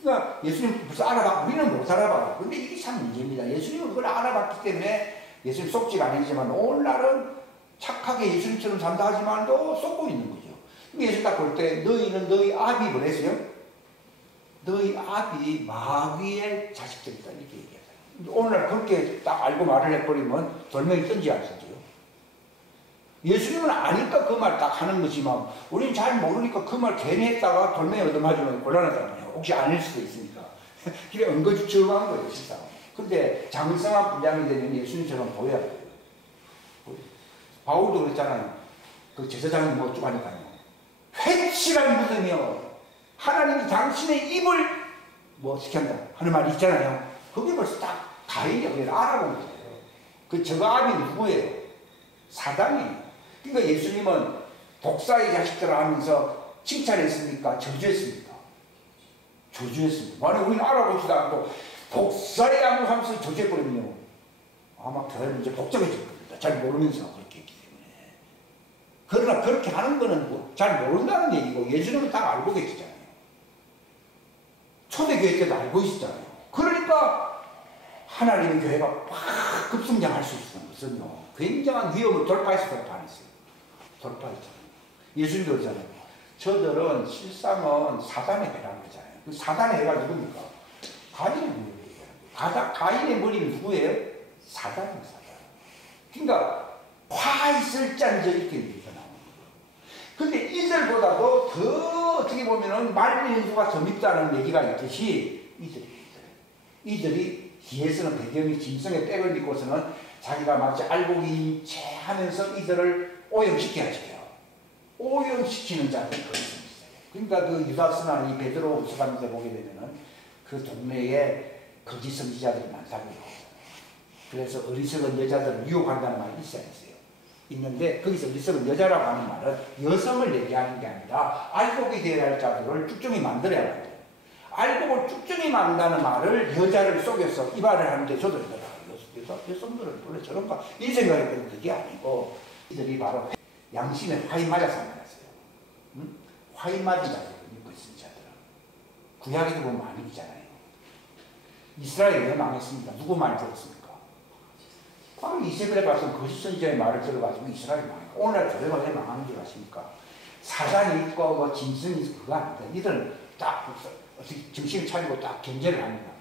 그러니까 예수님 벌써 알아봐. 우리는 못 알아봐요. 근데 이게 참 문제입니다. 예수님은 그걸 알아봤기 때문에 예수님 속지가 아니지만 오늘날은 착하게 예수님처럼 산다 하지만도 속고 있는 거죠. 예수 딱 볼 때 너희는 너희 아비 뭐랬어요? 너희 아비 마귀의 자식들이다 이렇게 얘기하잖아요. 오늘날 그렇게 딱 알고 말을 해버리면 돌멩이 던지 안 써줘요. 예수님은 아니까 그 말 딱 하는 거지만 우리는 잘 모르니까 그 말 괜히 했다가 돌멩이 얻어맞으면 곤란하단 말이에요. 혹시 아닐 수도 있으니까. 그래 은거주처한 거예요 실상. 근데 장성한 분량이 되면 예수님처럼 보여야 돼요. 바울도 그랬잖아요. 그 제사장이 뭐 쭉 하니까요. 회칠한 믿으며 하나님이 당신의 입을 뭐 시킨다 하는 말이 있잖아요. 그게 벌써 딱 가인이 그걸 알아본 거예요. 그 저거 아비 누구예요? 사단이에요. 그러니까 예수님은 독사의 자식들을 하면서 칭찬했습니까? 저주했습니까? 저주했습니다. 만약 우리는 알아보지도 않고 독살의 암흑함수 조제버리면요. 아마 더 이제 복잡해질 겁니다. 잘 모르면서 그렇게 했기 때문에. 그러나 그렇게 하는 거는 잘 모른다는 얘기고 예전에는 다 알고 계시잖아요. 초대교회 때도 알고 있었잖아요. 그러니까 하나님의 교회가 막 급성장할 수 있는 것은요. 굉장한 위험을 돌파했어요. 돌파했잖아요. 예수님도 그러잖아요. 저들은 실상은 사단의 배라는 거잖아요. 그 사단의 배가 누굽니까? 가인의 머리예요. 가인의 머리는 누구예요? 사단입니다. 사단. 그러니까 화 있을지언정 이렇게 얘기가 나오는 거예요. 근데 이들보다도 더 어떻게 보면은 말리는 수가 더 밉다는 얘기가 있듯이 이들이 뒤에서는 배경이 짐승의 백을 입고서는 자기가 마치 알곡이 채하면서 이들을 오염시켜야죠. 오염시키는 자들이 거기 있어요. 그러니까 그 유다스나 이 베드로 후서 같은 데 보게 되면은 그 동네에 거짓 선지자들이 많다고 해요. 그래서 어리석은 여자들을 유혹한다는 말이 있어요. 있는데 거기서 어리석은 여자라고 하는 말은 여성을 얘기하는 게 아니라 알곡이 되어야 할 자들을 쭉정이 만들어야 합니다. 알곡을 쭉정이 만든다는 말을 여자를 속여서 이 말을 하는데 저도 여성들은 원래 저런가 이 생각이 드는 그게 아니고 이들이 바로 양심에 화이 맞아서 말았어요. 응? 화이 맞은 자들, 믿고 있는 자들은 구약에도 보면 많이 있잖아요. 이스라엘이 왜 망했습니까? 누구 말 들었습니까? 바로 이세벨에 가서 거짓 선지자의 말을 들어가지고 이스라엘이 망했고 오늘날 교회가 왜 망하는 줄 아십니까? 사단이 있고 뭐 짐승이 있고 그거 아닙니다. 이들은 딱 어떻게 정신을 차리고 딱 견제를 합니다.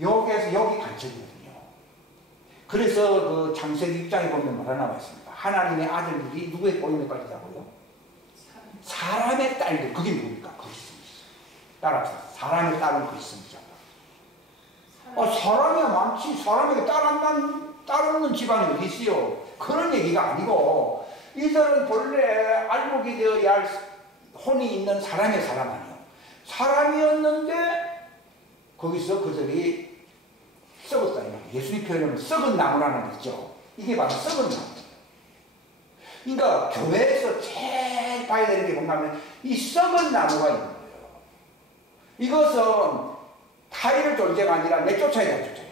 여기에서 여기 관점이거든요. 그래서 그 창세기 6장에 보면 뭐라 나와 있습니까? 하나님의 아들들이 누구의 꼬임에 빠지자고요? 사람의 딸들. 그게 누굽니까? 거짓선지자. 따라합시다. 사람의 딸은 거짓선지자다. 사람이 많지. 사람에게 따르는 집안이 어디 있어요? 그런 얘기가 아니고 이들은 본래 알곡이 되어야 할 혼이 있는 사람의 사람 아니에요. 사람이었는데 거기서 그들이 썩었다. 예수님 표현은 썩은 나무라는 거 있죠. 이게 바로 썩은 나무. 그러니까 교회에서 제일 봐야 되는 게 뭔가하면 이 썩은 나무가 있는 거예요. 이것은 타인을 존재가 아니라 내쫓아야 쫓아요.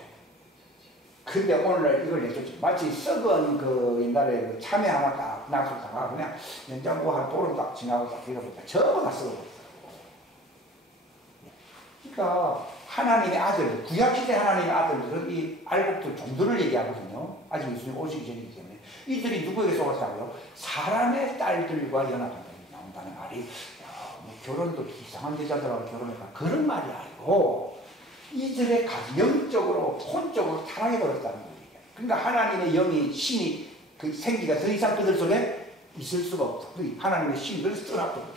근데 오늘날 이걸 내쫓죠. 마치 썩은 그 옛날에 그 참외 하나 딱 놔뒀다가 그냥 연장고 한 도로 딱 지나고 딱 이러니까 전부 다 썩어버렸어요. 그러니까 하나님의 아들, 구약시대 하나님의 아들들은 이 알곡들 종들을 얘기하거든요. 아직 예수님 오시기 전이기 때문에. 이들이 누구에게 속았다고요? 사람의 딸들과 연합한다는 나온다는 말이 뭐 결혼도 이상한 여자들하고 결혼했다 그런 말이 아니고 이들의 영적으로 혼적으로 타락해버렸다는 거예요. 그러니까 하나님의 영이 신이 그 생기가 더 이상 그들 속에 있을 수가 없어. 하나님의 신이 그래서 떠났거든요.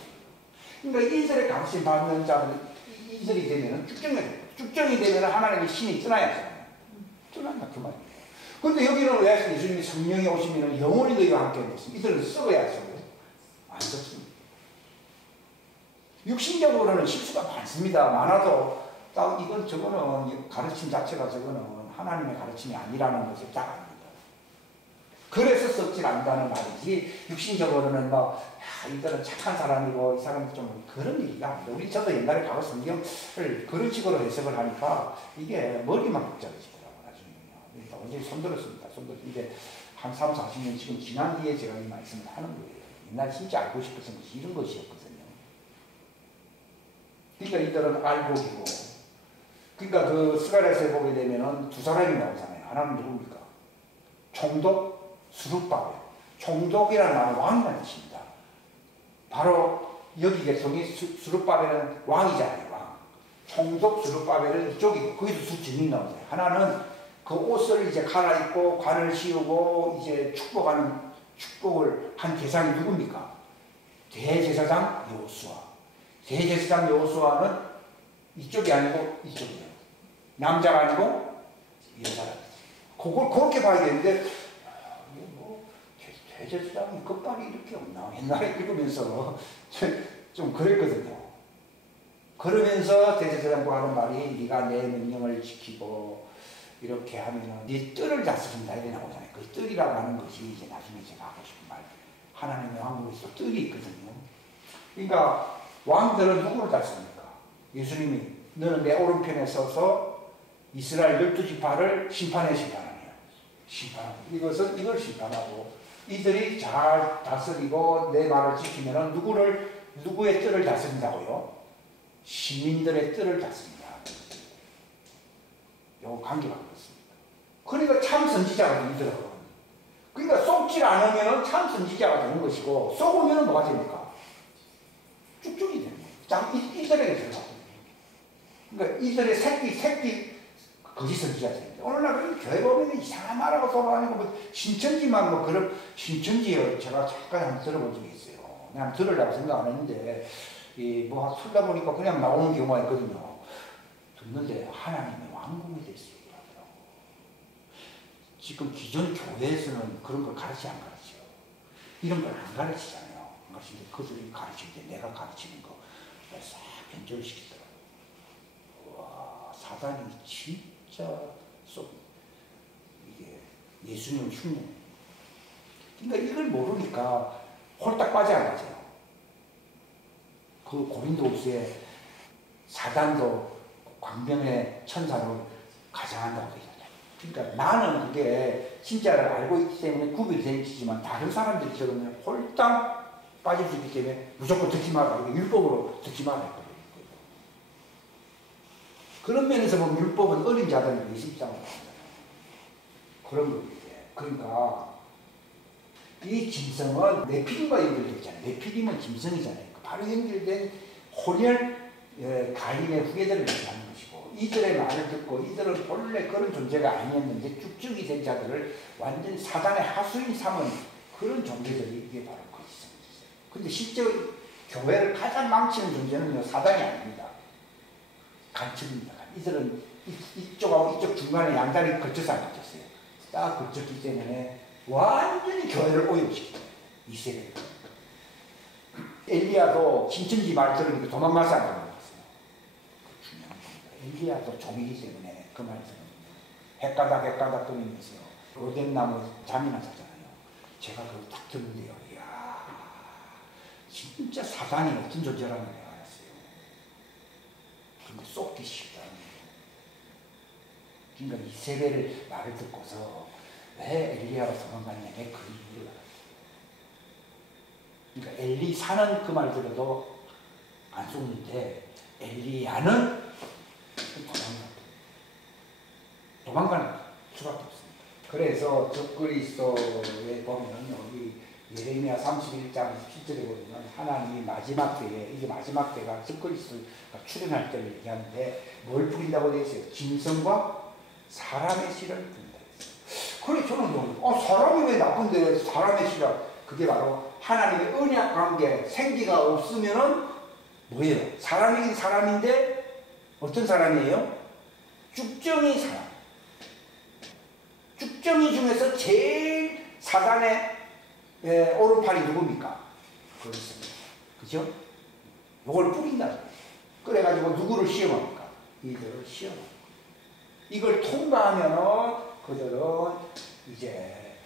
그러니까 이들의 감시 받는 자는 이들이 되면 쭉정이 되면 하나님의 신이 떠나야죠. 떠난다 그 말이에요. 근데 여기는 왜 예수님이 성령이 오시면 영원히 너희와 함께 있습니다. 이들은 썩어야 썩어요. 안 썩습니다. 육신적으로는 실수가 많습니다. 많아도 딱 이건 저거는 가르침 자체가 저거는 하나님의 가르침이 아니라는 것을 딱 압니다. 그래서 썩지 않는다는 말이지 육신적으로는 뭐 이들은 착한 사람이고 이 사람은 좀 그런 얘기가 아닙니다. 저도 옛날에 바로 성경을 그런 식으로 해석을 하니까 이게 머리만 복잡해지더라고요. 나중에요. 완전히 손들었습니다. 이제 한 3, 40년 지금 지난 뒤에 제가 이 말씀을 하는 거예요. 옛날 진짜 알고 싶었던 것이 이런 것이었거든요. 그러니까 이들은 알곡이고 그러니까 그 스가랴서에 보게 되면은 두 사람이 나오잖아요. 하나는 누굽니까? 총독, 수룹바벨. 총독이라는 말은 왕이라는 뜻입니다. 바로 여기 계통이 수룹바벨은 왕이잖아요. 왕. 총독 수룹바벨은 이쪽이고 거기서 두 증인이 나오잖아요. 하나는 그 옷을 이제 갈아입고 관을 씌우고 이제 축복을 한 대상이 누굽니까? 대제사장 여호수아. 대제사장 여호수아는 이쪽이 아니고 이쪽이에요. 남자가 아니고 여자가. 그걸 그렇게 봐야 되는데 뭐 대제사장이 끝발이 이렇게 없나? 옛날에 읽으면서 좀 그랬거든요. 그러면서 대제사장과 하는 말이 네가 내 명령을 지키고 이렇게 하면은 네 뜰을 다스린다 이렇게 나오잖아요. 그 뜰이라고 하는 것이 이제 나중에 제가 하고 싶은 말. 하나님의 왕국에서 뜰이 있거든요. 그러니까 왕들은 누구를 다스립니까? 예수님이 너는 내 오른편에 서서 이스라엘 12지파를 심판하신 하나님이에요. 심판하고 이걸 심판하고 이들이 잘 다스리고 내 말을 지키면 누구의 뜰을 다스린다고요? 시민들의 뜰을 다스린다. 요 관계가 그렇습니다. 그러니까 참 선지자가 되더라고요. 그러니까 속지 않으면 참 선지자가 되는 것이고 속으면 뭐가 됩니까? 쭉쭉이 되는 거예요. 이들에게 들어가거든요. 그러니까 이들의 새끼 거짓 선지자 됩니다. 오늘날 교회 보면 이상한 말하고 돌아다니고 뭐 신천지만 뭐 그런 신천지요. 제가 잠깐 한번 들어본 적이 있어요. 그냥 들으려고 생각 안 했는데 뭐 틀다 보니까 그냥 나오는 경우가 있거든요. 듣는데 하나님의 왕궁이 될 수 있다고. 지금 기존 교회에서는 그런 걸 가르치 안 가르쳐요. 이런 걸 안 가르치잖아요. 안 가르치는데 그들이 가르치는데 내가 가르치는 거 싹 변절시키더라고요. 와, 사단이 진짜 이게 예수님 흉내. 그러니까 이걸 모르니까 홀딱 빠져나가죠. 그 고린도후서에 사단도 광명의 천사로 가장한다고 되어 있잖아요. 그러니까 나는 그게 진짜를 알고 있기 때문에 구별이 되지만 다른 사람들이 적으면 홀딱 빠질 수 있기 때문에 무조건 듣지 마라. 율법으로 듣지 마라. 그런 면에서 보면 율법은 어린 자들을 의심장을 합니다. 그런 겁니다. 그러니까 이 짐승은 네피림과 연결되어 있잖아요. 네피림은 짐승이잖아요. 바로 연결된 혼혈 가인의 후예들을 얘기하는 것이고 이들의 말을 듣고 이들은 본래 그런 존재가 아니었는데 쭉쭉이 된 자들을 완전히 사단의 하수인 삼은 그런 존재들이 이게 바로 거짓입니다. 근데 실제 교회를 가장 망치는 존재는요 사단이 아닙니다. 간첩입니다. 이들은 이쪽하고 이쪽 중간에 양다리 걸쳐서 안 걸쳤어요. 딱 걸쳤기 때문에 완전히 교회를 오염시켜요. 이 세대가. 엘리야도 신천지 말 들으니까 도망가서 안 도망갔어요. 그 중요한 겁니다. 엘리야도 종이기 때문에 그 말 들으면 헷가닥 거리면서 로뎀나무 잠이나 자잖아요. 제가 그걸 딱 듣는데요. 이야, 진짜 사단이 어떤 존재라는 걸 알았어요. 근데 쏟기 쉽다. 그러니까 이 세대를 말을 듣고서 왜 엘리야가 도망갔냐, 그 이유를 알았어요. 그러니까 엘리사는 그 말 들어도 안 속는데 엘리야는 도망가는 수밖에 없습니다. 그래서 적그리스도에 보면 여기 예레미야 31장 17절에 보면 하나님이 마지막 때에 이게 마지막 때가 적그리스도가 출현할 때를 얘기하는데 뭘 뿌린다고 되어 있어요? 짐승과 사람의 씨를 뿌린다. 그래 저는 사람이 왜 나쁜데 사람의 씨라? 그게 바로 하나님의 언약 관계 생기가 없으면은 뭐예요? 사람이긴 사람인데 어떤 사람이에요? 쭉정이 사람. 쭉정이 중에서 제일 사단의 오른팔이 누굽니까? 그렇습니다. 그죠? 이걸 뿌린다. 그래가지고 누구를 시험합니까? 이들을 시험합니다. 이걸 통과하면은 그들은 이제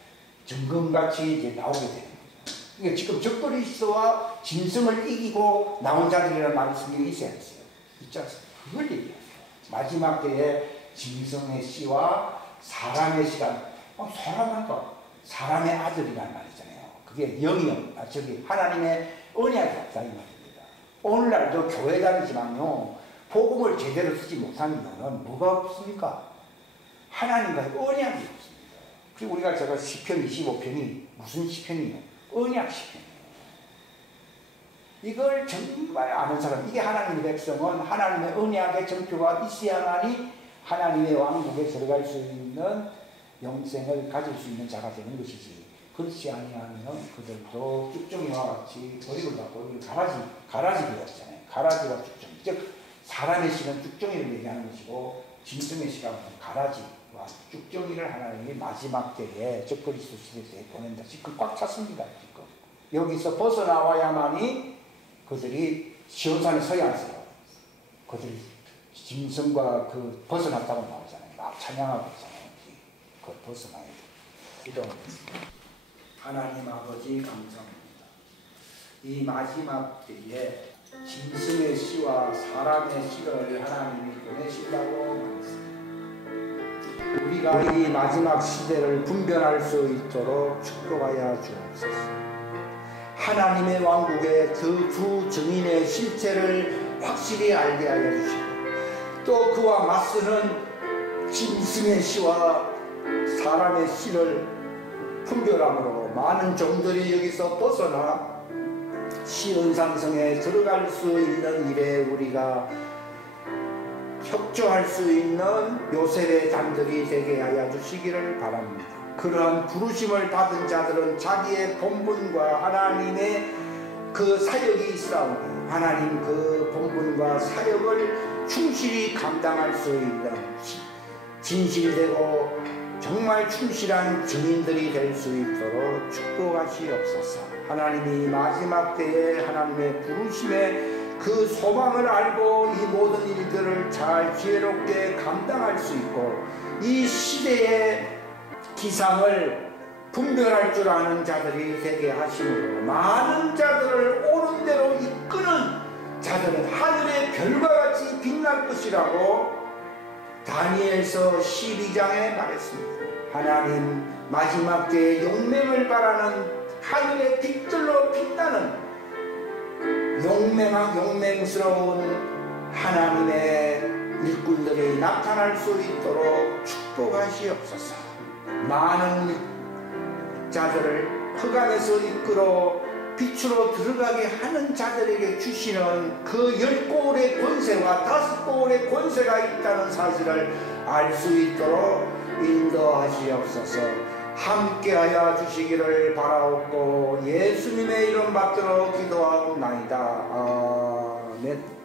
정금같이 이제 나오게 되는 거죠. 그러니까 지금 적그리스도와 짐승을 이기고 나온 자들이라는 말이 성경에 있어야 했어요. 있지 않습니까? 그걸 얘기해요. 마지막 때에 짐승의 씨와 사람의 씨란 사람한가 사람의 아들이라는 말이잖아요. 그게 하나님의 언약이 없다 이 말입니다. 오늘날도 교회 다니지만요 복음을 제대로 쓰지 못하는 이유는 뭐가 없습니까? 하나님과의 언약이 없습니다. 그리고 제가 시편 25편이 무슨 시편이에요? 언약 시편이에요. 이걸 정말 아는 사람, 이게 하나님의 백성은 하나님의 언약의 정표가 있어야만이 하나님의 왕국에 들어갈 수 있는 영생을 가질 수 있는 자가 되는 것이지. 그렇지 아니하면 그들도 쭉정이와 같이 버림을 받고 가라지 되었잖아요. 가라지와 쭉정. 즉 사람의 씨는 쭉정이를 얘기하는 것이고 짐승의 씨가 가라지와 쭉정이를 하나님이 마지막 때에 적그리스도 시대 때에 보낸다. 지금 꽉 찼습니다. 지금 여기서 벗어나와야만이 그들이 시온산에 서야 하세요. 그들이 짐승과 그 벗어났다고 나오잖아요. 막 찬양하고 있잖아요. 그걸 벗어나야 돼요. 기도하겠습니다. 하나님 아버지 감사합니다. 이 마지막 때에 짐승의 씨와 사람의 씨를 하나님이 보내신다고 말했습니다. 우리가 이 마지막 시대를 분별할 수 있도록 축복하여 주옵소서. 하나님의 왕국의 그 두 증인의 실체를 확실히 알게 하여 주시고, 또 그와 맞서는 짐승의 씨와 사람의 씨를 분별함으로 많은 종들이 여기서 벗어나 시온산성에 들어갈 수 있는 일에 우리가 협조할 수 있는 요셉의 잔들이 되게 하여 주시기를 바랍니다. 그러한 부르심을 받은 자들은 자기의 본분과 하나님의 그 사역이 있사오니 하나님 그 본분과 사역을 충실히 감당할 수 있는 진실되고 정말 충실한 증인들이 될 수 있도록 축복하시옵소서. 하나님이 마지막 때에 하나님의 부르심에 그 소망을 알고 이 모든 일들을 잘 지혜롭게 감당할 수 있고, 이 시대의 기상을 분별할 줄 아는 자들이 되게 하심으로 많은 자들을 옳은 대로 이끄는 자들은 하늘의 별과 같이 빛날 것이라고 다니엘서 12장에 말했습니다. 하나님 마지막 때에 용맹을 바라는 하늘의 빛들로 빛나는 용맹스러운 하나님의 일꾼들이 나타날 수 있도록 축복하시옵소서. 많은 자들을 흑암에서 이끌어 빛으로 들어가게 하는 자들에게 주시는 그 10고울의 권세와 5고울의 권세가 있다는 사실을 알 수 있도록 인도하시옵소서. 함께하여 주시기를 바라옵고 예수님의 이름 받들어 기도하옵나이다. 아멘.